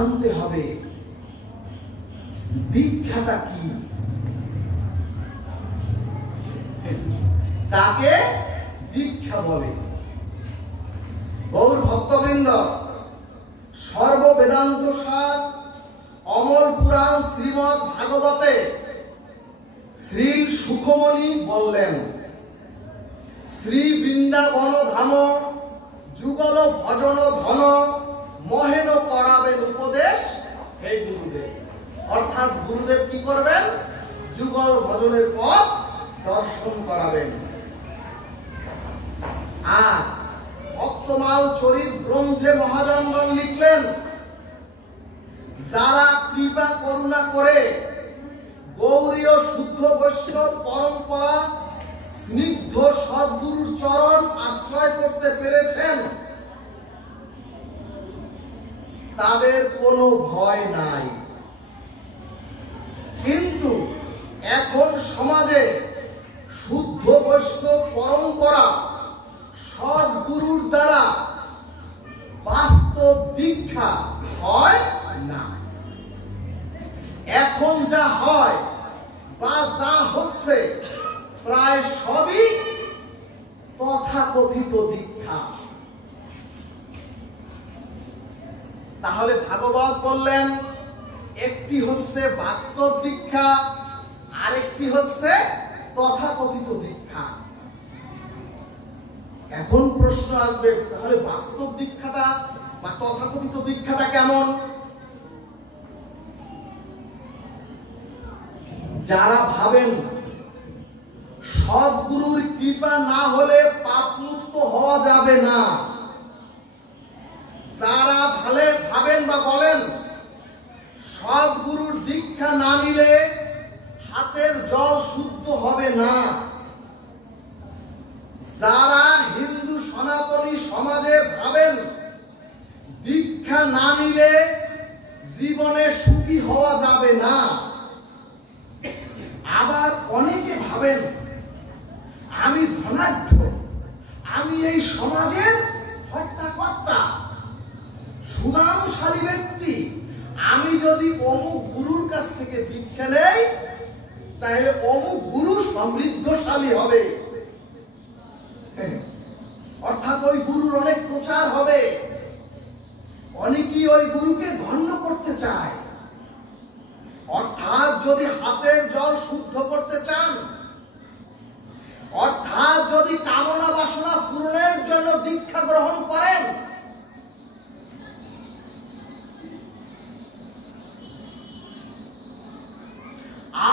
জানতে হবে দীক্ষাটা কি, তাকে দীক্ষা বলে। গৌর ভক্তবৃন্দ, সর্ববেদান্ত সার অমল পুরাণ শ্রীমদ্ ভাগবতে শ্রী সুখমণি বললেন, শ্রী বৃন্দাবন ধাম যুগল ভজন ধন মহেন করাবেন উপদেশ হে গুরুদেব। অর্থাৎ গুরুদেব কি করবেন? যুগল ভজনের পথ দর্শন করাবেন। আর ভক্তমাল চরিত গ্রন্থে মহাজনগণ লিখলেন, যারা কৃপা করুণা করে গৌরীয় শুদ্ধ বৈষ্ণব পরম্পরা স্নিগ্ধ সদ্গুরুর চরণ আশ্রয় করতে পেরেছেন, তাদের কোনো ভয় নাই। কিন্তু এখন সমাজে শুদ্ধ বৈষ্ণব পরম্পরা সদ্গুরুর দ্বারা বাস্তব দীক্ষা হয় না। এখন যা হয় বা যা হচ্ছে প্রায় সবই তথাকথিত দীক্ষা। তাহলে ভাগবত বললেন, একটি হচ্ছে বাস্তব দীক্ষা, আরেকটি হচ্ছে তথাকথিত দীক্ষা। এখন প্রশ্ন আসবে, তাহলে বাস্তব দীক্ষাটা বা তথাকথিত দীক্ষাটা কেমন? যারা ভাবেন সদ্গুরুর কৃপা না হলে পাপমুক্ত হওয়া যাবে না, যারা ভাবেন বা বলেন সদ্গুরুর দীক্ষা না নিলে হাতের জল শুদ্ধ হবে না, যারা হিন্দু সনাতনী সমাজে ভাবেন দীক্ষা না নিলে জীবনে সুখী হওয়া যাবে না, আবার অনেকে ভাবেন আমি ধনাঢ্য, আমি এই সমাজের কর্তা, সুনামশালী ব্যক্তি, আমি যদি অমুক গুরুর কাছ থেকে দীক্ষা নেই তাহলে অমুক গুরু সমৃদ্ধশালী হবে, অর্থাৎ ওই গুরুর অনেক প্রচার হবে, অনেকেই ওই গুরুকে ধন্য করতে চায়। অর্থাৎ যদি হাতের জল শুদ্ধ করতে চান, অর্থাৎ যদি কামনা বাসনা পূরণের জন্য দীক্ষা গ্রহণ করেন,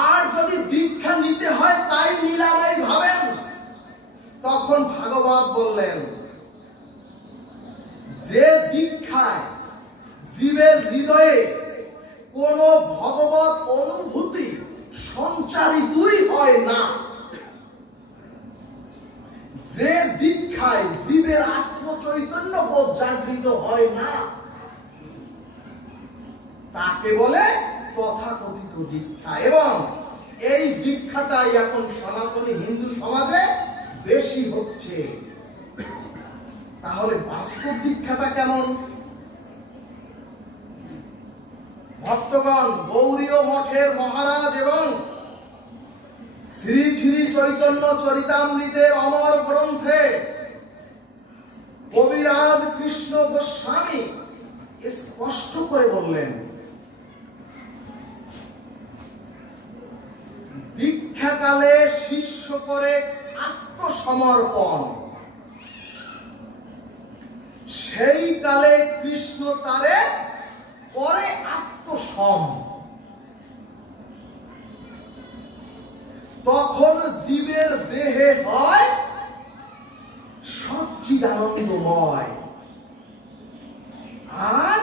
আর যদি দীক্ষা নিতে হয় তাই নিলামে ভাবেন, তখন ভাগবত বললেন, যে দীক্ষায় জীবের হৃদয়ে কোন ভগবত অনুভূতি সঞ্চারিতই হয় না, যে দীক্ষায় জীবের আত্মচৈতন্য বোধ জাগৃত হয় না, তাকে বলে তথাকথিত দীক্ষা। এবং এই দীক্ষাটাই এখন সনাতনী হিন্দু সমাজে বেশি হচ্ছে। তাহলে বাস্তব দীক্ষাটা কেমন? ভক্তগণ, গৌরীয় মঠের মহারাজ এবং শ্রী শ্রী চৈতন্য চরিতামৃতের অমর গ্রন্থে কবিরাজ কৃষ্ণ গোস্বামী স্পষ্ট করে বললেন, দীক্ষাকালে শিষ্য করে আত্মসমর্পণ, সেই কালে কৃষ্ণ তারে করে আত্মসম। তখন জীবের দেহে হয় সচ্চিদানন্দময়, আর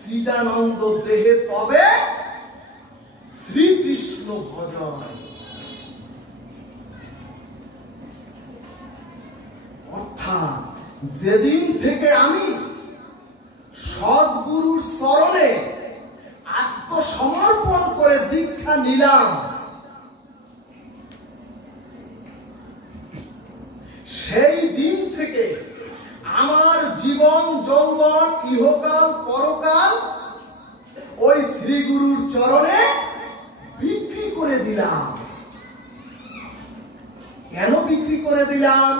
চিদানন্দ দেহে তবে শ্রীকৃষ্ণ ভজন। অর্থাৎ যেদিন থেকে আমি সদ্গুরুর চরণে আত্মসমর্পণ করে দীক্ষা নিলাম, সেই দিন থেকে আমার জীবন যৌবন ইহকাল পরকাল গুরুর চরণে বিক্রি করে দিলাম। কেন বিক্রি করে দিলাম?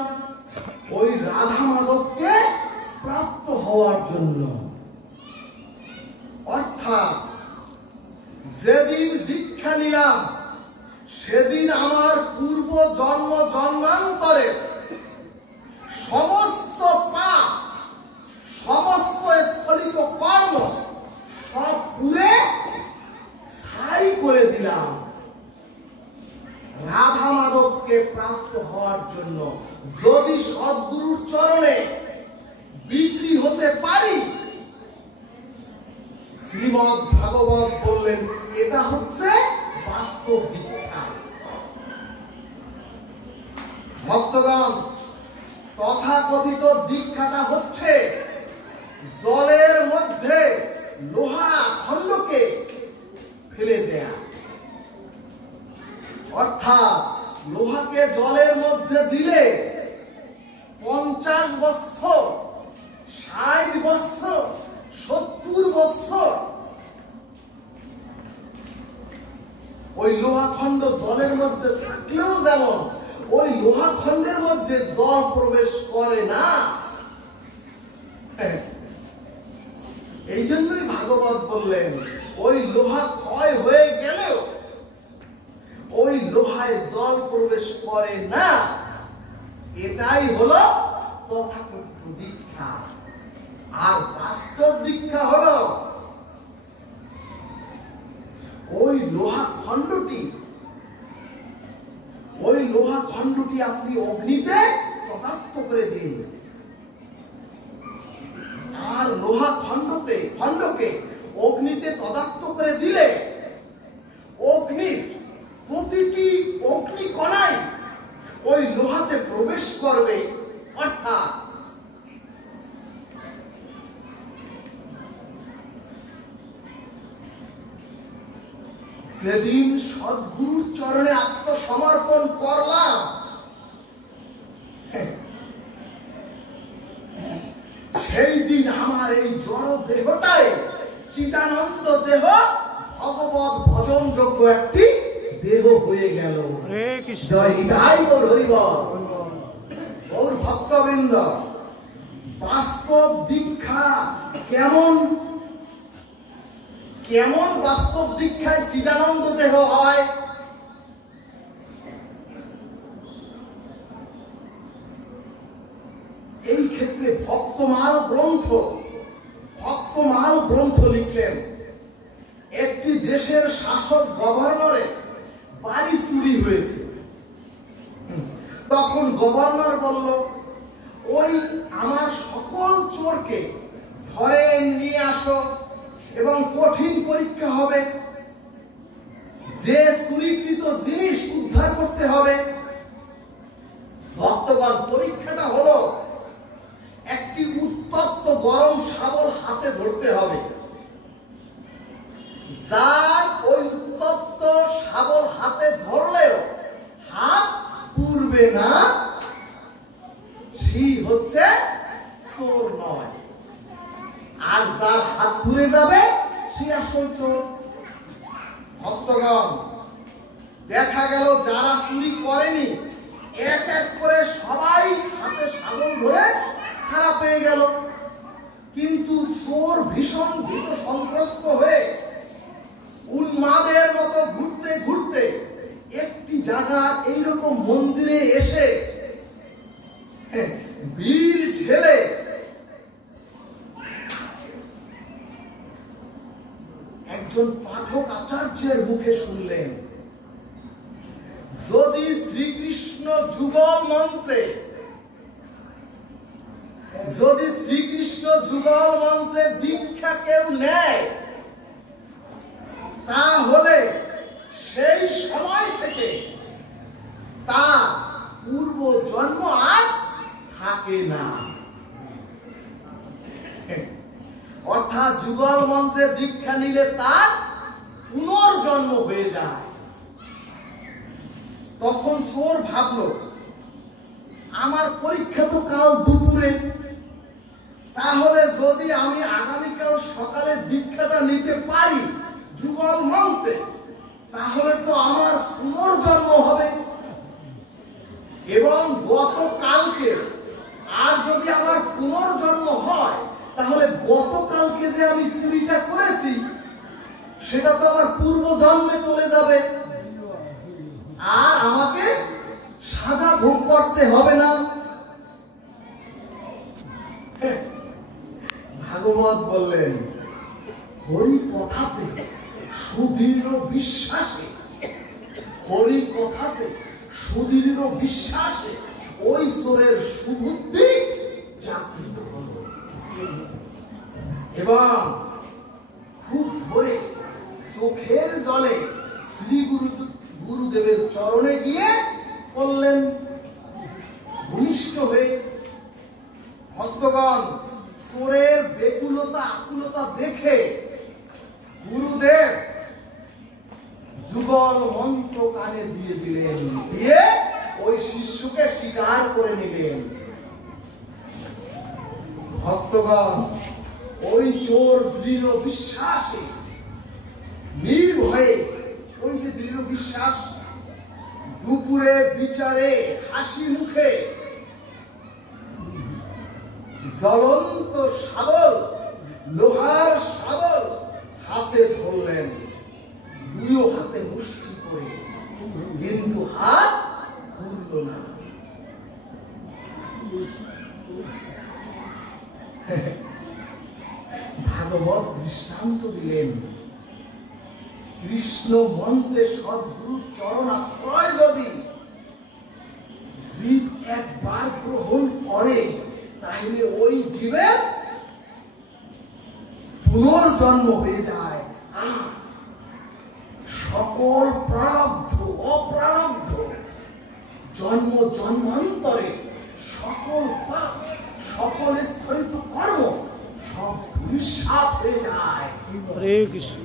ওই রাধা মাধবকে প্রাপ্ত হওয়ার জন্য। অর্থাৎ যেদিন দীক্ষা নিলাম সেদিন আমার পূর্ব জন্ম জন্মান্তরে সমস্ত পাপ, সমস্ত স্খলিত কর্ম সব পুরে ছাই করে দিলাম রাধা মাধবকে প্রাপ্ত হওয়ার জন্য। যদি সদ্গুরুর চরণে বিক্রি হতে পারি, শ্রীমদ্ ভাগবত বললেন এটা হচ্ছে বাস্তব দীক্ষা। ভক্তগণ, তথাকথিত দীক্ষাটা হচ্ছে জলের মধ্যে লোহা খণ্ডকে ফেলে দেয়া। অর্থাৎ লোহাকে জলের মধ্যে দিলে 50 বছর, 60 বছর, 70 বছর ওই লোহা খণ্ড জলের মধ্যে থাকলেও যেমন ওই লোহা খণ্ডের মধ্যে জল প্রবেশ করে না। এই জন্যই ভাগবত বললেন ওই লোহা ক্ষয় হয়ে গেলেও ওই লোহায় জল প্রবেশ করে না। এটাই হলো তথাকথিত দীক্ষা। আর বাস্তব দীক্ষা হলো ওই লোহা খণ্ডটি আপনি অগ্নিতে তদাত্ম করে দিন। আর লোহা খণ্ডকে অগ্নিতে তদাত্ম করে দিলে অগ্নির প্রতিটি অগ্নি কণাই ওই লোহাতে প্রবেশ করবে। অর্থাৎ যেদিন সদ্গুরুর চরণে আত্মসমর্পণ করলাম, সেই দিন আমার এই জড় দেহটাই চিদানন্দ দেহ, ভগবত ভজন যোগ্য একটি দেহ হয়ে গেল। জয় নিতাই গৌর হরিবল। গৌর ভক্তবৃন্দ, বাস্তব দীক্ষা কেমন বাস্তব দীক্ষায় চিদানন্দ দেহ হয়? এই ক্ষেত্রে ভক্তমাল গ্রন্থ লিখলেন। একটি দেশের শাসক গভর্নরের বাড়ি চুরি হয়েছে। তখন গভর্নর বলল, ওই আমার সকল চোরকে ধরে নিয়ে আসো এবং কঠিন পরীক্ষা হবে। যে চুরিকৃত জিনিস উদ্ধার করতে হবে। ভক্তগণ, পরীক্ষাটা হলো একটি উত্তপ্ত গরম শাবল হাতে ধরতে হবে। যার ওই উত্তপ্ত শাবল হাতে ধরলেও হাত পুড়বে না, সে হচ্ছে চোর নয়। আর যার হাত পুড়ে যাবে সে আসল চোর। ভক্তগণ, দেখা গেল যারা চুরি করেনি এক এক করে সবাই হাতে শাবল ধরে ছাড়া পেয়ে গেল। কিন্তু চোর ভীষণ ভীত সন্ত্রস্ত হয়ে উন্মাদের মতো ঘুরতে ঘুরতে একটি জায়গা এইরকম মন্দিরে এসে বীর ঠেলে একজন পাঠক আচার্যের মুখে শুনলেন, যদি শ্রীকৃষ্ণ যুগল মন্ত্রে দীক্ষা কেউ নেয়, তাহলে সেই সময় থেকে তার পূর্ব জন্ম আর থাকে না। অর্থাৎ যুগল মন্ত্রে দীক্ষা নিলে তার পুনর্জন্ম হয়ে যায়। তখন চোর ভাবলো, আমার পরীক্ষা তো কাল দুপুরে, তাহলে যদি আমি আগামীকাল সকালে দীক্ষাটা নিতে পারি, যুগল মন্ত্রে, তাহলে তো আমার পুনর্জন্ম হবে। এবং গতকালকে আর যদি আমার পুনর্জন্ম হয়, তাহলে গতকালকে যে আমি চুরিটা করেছি সেটা তো আমার পূর্ব জন্মে চলে যাবে, আর আমাকে সাজা ভোগ করতে হবে না। ভাগবত বললেন, হরি কথাতে সুদৃঢ় বিশ্বাসে, হরি কথাতে সুদৃঢ় বিশ্বাসে ওই চোরের সুবুদ্ধি জাগৃত হল এবং খুব ভোরে চোখের জলে শ্রী গুরুদেবের চরণে গিয়ে বললেন ভূমিষ্ঠ হয়ে। ভক্তগণ, চোরের বেকুলতা আকুলতা দেখে গুরুদেব যুগল মন্ত্র কানে দিয়ে দিলেন, দিয়ে ওই শিষ্যকে স্বীকার করে নিলেন। ভক্তগণ, ওই চোর দৃঢ় বিশ্বাসে নির্ভয়ে, ওই যে দৃঢ় বিশ্বাস, দুপুরে বিচারে হাসি মুখে জ্বলন্ত শাবল, লোহার শাবল হাতে ধরলেন, দুই হাতে মুষ্টি করে, কিন্তু হাত ঘুরল না। ভাগবত দৃষ্টান্ত দিলেন, কৃষ্ণ মন্ত্রে সদ্গুরুর চরণ আশ্রয় যদি জীব একবার গ্রহণ করে, তাহলে ওই জীবের পুনর্জন্ম হয়ে যায়। সকল প্রারব্ধ অপ্রারব্ধ জন্ম জন্মান্তরে সকল পাপ, সকল স্খলিত কর্ম সব ধূলিসাৎ হয়ে যায়। হরে কৃষ্ণ।